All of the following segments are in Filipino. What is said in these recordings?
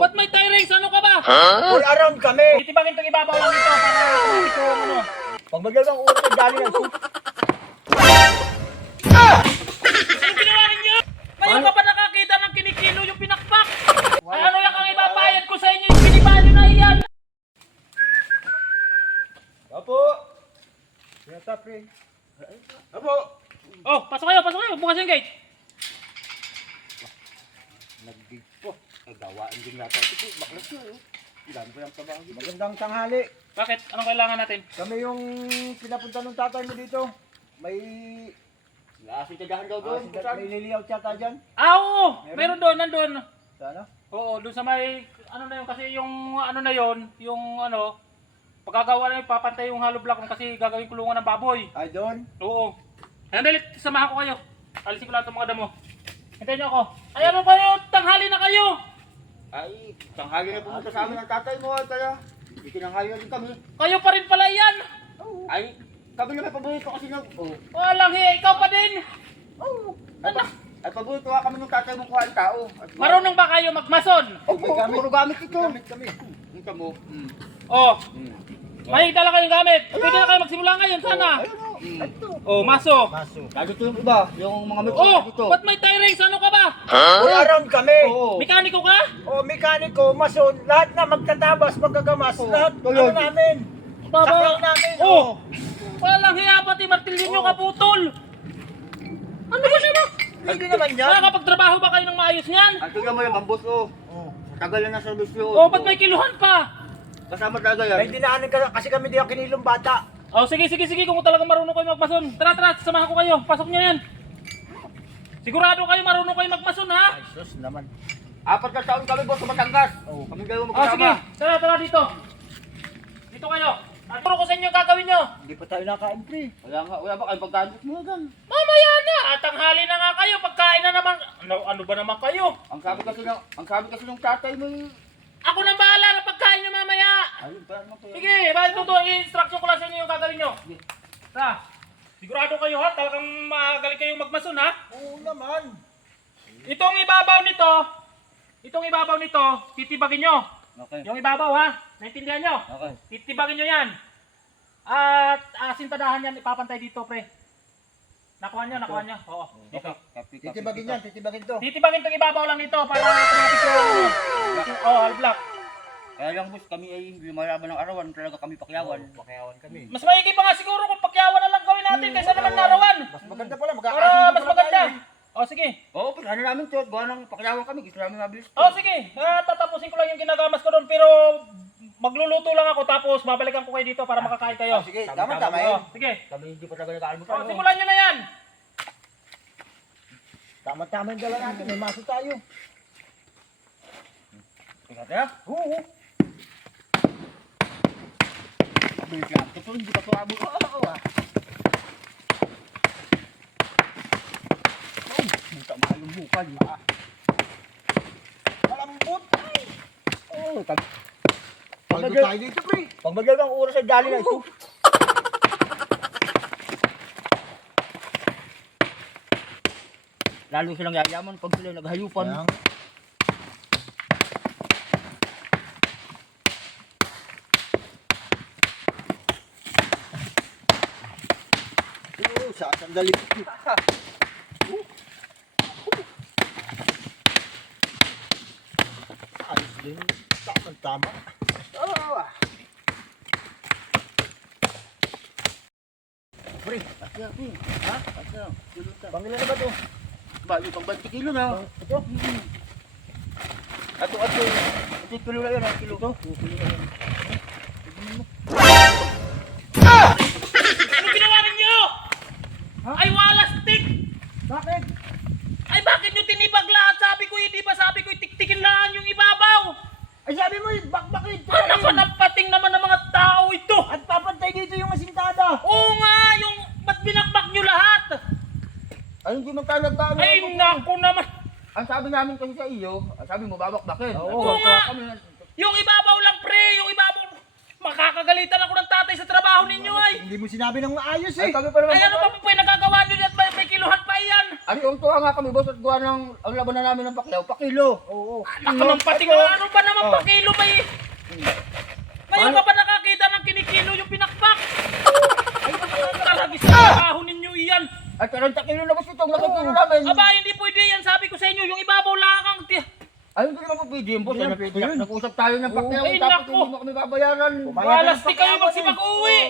Ba't may tyrings? Ano ka ba? All around kami. Titibagin itong ibabaw lang ito para ito ano. Pag magalang oras ay galing ang soup. Anong ginawa ninyo? Ngayon ka pa nakakita ng kinikilo yung pinakpak? Ay ano lang ang ibabayad ko sa inyo yung pinibahan nyo na iyan? Opo. Yata, pre. Opo. Oh, pasok kayo, bukas yung gate. Nag-gig po. Ay, gawaan din nata. Ito, baklas na yun. Ilan ko yung trabaho dito. Magandang tanghali. Bakit? Anong kailangan natin? Kami yung pinapunta ng tatay mo dito. May... Nakasitagahan daw doon. May liliyaw tiyata dyan. Ah, oo! Meron doon, nandun. Sana? Oo, doon sa may, ano na yun, kasi yung ano na yun, yung ano, pagkagawa na yun, papantay yung hollow block kasi gagawin kulungan ng baboy. Ay, doon. Oo. Ayan, dali, samahan ko kayo. Alisin ko lang itong mga damo. Hintayin niyo ako. Ay, ano kayo, tanghali na kayo! Ay, tanghali na pumunta sa amin ang tatay mo at kaya itinanghali na din kami. Kayo pa rin pala yan! Ay, kami na may paborito kasi nag... Oh. Walang hiya, ikaw pa din! Oh. Anak, Ay, paborito nga kami ng tatay mo kuha ang tao. At, marunong ba kayo magmason? Opo, puro gamit ito. Gamit kami. Ito mo. Oh, may dala kayong gamit. Pwede na kayo magsimula ngayon, sana. Ayun o. Ito. Oh, maso. Maso. Dito yung iba, yung mga may Oh, dito. ba't may tyrings? Ano ka ba? All around kami. Oo. Mekaniko ka? O, mekaniko, mason, lahat na magtatabas, magagamas, lahat. Ano Ayun. namin? Saklang namin. Oh, walang hiya, pati martilyo nyo kaputol. Ano ba siya ba? Hindi naman yan. Nakakapagtrabaho ba kayo ng maayos niyan? Ang tingnan mo yung mambos o. Oh. Tagal na ng servisyo. Oh, ba't may kiluhan pa? Kasama talaga yan. May dinaanan ka kasi kami di ang kinilong bata. Oh, sige, kung talagang marunong kayo magmason. Tara, samahan ko kayo. Pasok nyo yan. Sigurado kayo marunong kayo magmason, ha? Ay, sus naman. 4 na taon kami boss sa Batangas. Oh. Kami kayo Oh, sige. magkasama. Tara, dito. Dito kayo. Turo ko sa inyo ang gagawin nyo. Hindi pa tayo nakain, pre. Wala ba kayo pagkandit mo yan? Mamaya na. At tanghali na nga kayo. Pagkain na naman. Ano ba naman kayo? Ang sabi kasi ng tatay mo yung... Ako nang bahala na pagkain nyo mamaya. Ayun, parang naman po. Sige, bakit ito? I-instruction ko lang sa inyo yung gagawin nyo. Tara. Sigurado kayo, ha? Talagang magaling kayong magmason, ha? Oo naman. Itong ibabaw nito, titibagin nyo. Okay. Yung ibabaw, ha? Naintindihan nyo? Okay. Titibagin nyo yan. At sintadahan yan, ipapantay dito, pre. Nakuha nyo. Oo. Dito. Titibagin yan, titibagin to. Titibagin itong ibabaw lang nito para kumapit yung hollow block. Kaya lang boss, kami ay hindi malaban ng arawan, talaga kami pakyawan. Pakayawan kami. Mas maigi pa nga siguro kung pakyawan na lang gawin natin kaysa naman narawan. Mas maganda pala, Para magkakasundo mas pala maganda. tayo. O sige. Oo, pero ano namin to, gawa ng pakyawan kami, gusto namin mabilis to. O sige. Tatapusin ko lang yung ginagamas ko doon pero magluluto lang ako tapos babalikan ko kayo dito para makakain kayo. Ah, sige, Tama, tama O, yun. sige. Kami hindi pa talaga nag-aalmusal. O, simulan nyo na yan. Tama-tama yung dala natin, may maso tayo. Tingnan tayo. Oo. Mabilis lang. Ito hindi pa tuwabo. Oo, ah. Buta mahal yung bukal. Malambot. Oo, Pagod tayo dito, pre. Pag magalang oras ay galing na ito. lalo silang yayaman pag sila naghayupan. Ayan. Sasandali. Ayos din. Tama. Oh. Pre, Ha? Asya, dulutan. pangilan na ba ito? Bali pang 20 kilo na. Ito? Ato, ito kilo na yun, kilo to. Ano ginawa ninyo? Ha? Ay wala stick. Bakit? Ay bakit nyo tinibag lahat? Sabi ko tiktikin lang yung ibabaw. Ay sabi mo, bakit? Anak ka ng pating naman ng mga tao ito. At papantay dito yung asintada. Oo nga, yung ba't binakbak nyo lahat? Ay, hindi man tayo nagkaano. Ay naku naman. Ang sabi namin kasi sa iyo, ang sabi mo babakbakin. Oo nga. Kami, Yung ibabaw lang pre, yung ibabaw. Makakagalitan ako ng tatay sa trabaho ninyo ay. Hindi mo sinabi ng maayos ay eh. kami pa naman. Ay ano pa po yung nagagawa nyo at may kiluhan pa iyan. Ano yung tuwa nga kami, boss, at gawa ng ang labanan namin ng pakyaw, pakilo. Oo. Nakamang pati ka, ano ba naman pakilo may... Ngayon ka pa nakakita ng kinikilo yung pinakpak? Ay, talagis sa trabaho ninyo iyan. At 30 kilo na boss itong nakikilo namin. Aba, hindi pwede yan. Sabi ko sa inyo, yung ibabaw lang ang... Ay, hindi naman po pwede yun, boss. Hindi naman pwede yun. Nag-usap tayo ng pakyaw, Ay, tapos naku. hindi mo kami babayaran. Walastik kayo magsipag-uwi.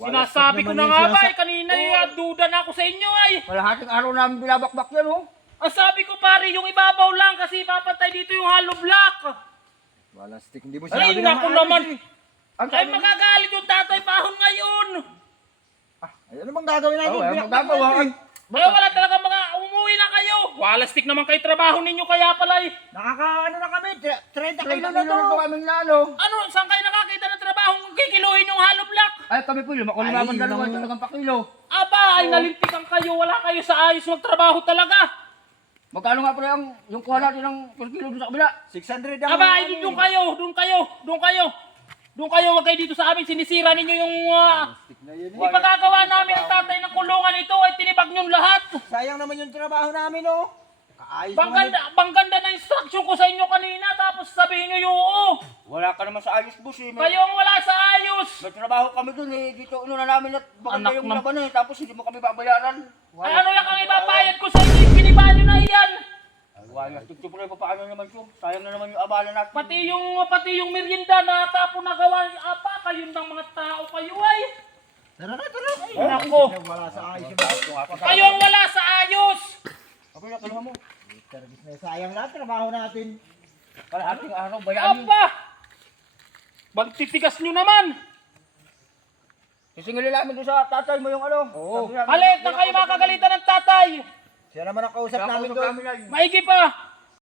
Sinasabi ko na nga ba, kanina duda na ako sa inyo ay. Kalahating araw namin binabakbak yan, oh. Ang sabi ko pare, yung ibabaw lang kasi papatay dito yung hollow block. Walastik, hindi mo Ay, sinabi naku naman. Ang Ay, sabi- makagalit yung tatay pahon ngayon. Ay, ano bang gagawin natin? Oh, ay, magagawa. Kaya wala talaga mga umuwi na kayo. Walastik naman kayo trabaho ninyo kaya pala eh. Nakakaano na kami, 30 Kilo kilo na na to. to kami na, ano. Ano, saan kayo nakakita ng trabaho kung kikiluhin yung hollow block? Ay, kami po, lumakulimaman Ay, dalawa yun ang- talagang pakilo. Aba, ay nalintikan kayo. Wala kayo sa ayos magtrabaho talaga. Magkano nga pala yung kuha natin ng kilo doon sa kabila? 600 ang... Aba, ay doon kayo. Doon kayo, wag kayo dito sa amin. Sinisira ninyo yung... Walastik na yun eh. ipagagawa namin ng tatay ng kulungan ito ay tinibag niyong lahat. Sayang naman yung trabaho namin, oh. Kaayos naman Bangganda na instruction ko sa inyo kanina tapos sabihin niyo yung oo. Wala ka naman sa ayos, boss, eh. Kayo ang wala sa ayos. May trabaho kami doon, eh. Dito, na namin at Anak bakit yung ng- laban, eh. Tapos hindi mo kami babayaran. Ay ano lang ang ipabayad ko sa inyo, piniba niyo na iyan. Ay, wala. Tutuloy pa paano naman ito. Sayang na naman yung abala natin. Pati yung merienda na tapo na gawa niyo, apa, kayo ng mga tao kayo ay. Tara na, tara. Ay, nako. Wala sa ayos yung mga Kayo ang wala sa ayos. Ako na, kalma mo. service na. Sayang lahat trabaho natin. Kalahating araw, bayaan mo. Apa. Magtitigas niyo naman. Sisingilin namin doon sa tatay mo yung ano. Oo. Sabi namin, Halit na kayo makagalitan ng tatay. Siya naman ang kausap namin Nakausap doon. namin na. Maigi pa.